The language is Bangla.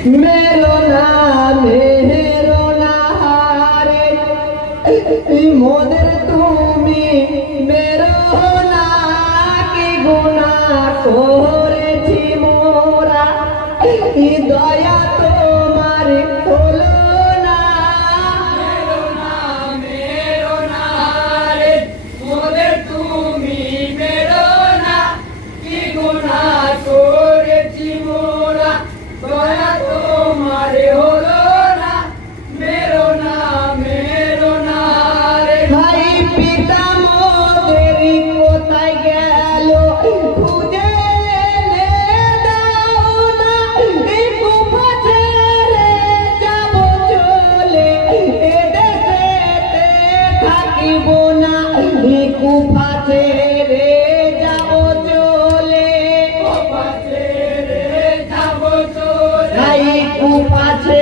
मेरो नाम मेरो नारे मोदर তুমি मेरो না কি গুনাহ করেছি মোরা দয়া তোমার হলো না मेरो নাম मेरो নারে মোদর তুমি मेरो না কি গুনাহ করেছি মোরা দয়া তোমার হলো না मेरो নাম मेरो নারে ভাই পিতা মোদের কোথায় গেল খুঁজে এনে দাও না কুফা ছেড়ে যাব চলে এদেশেতে থাকিব না কুফা ছেড়ে যাব চলে কুফা ছেড়ে যাব চলে কুফা ছেড়ে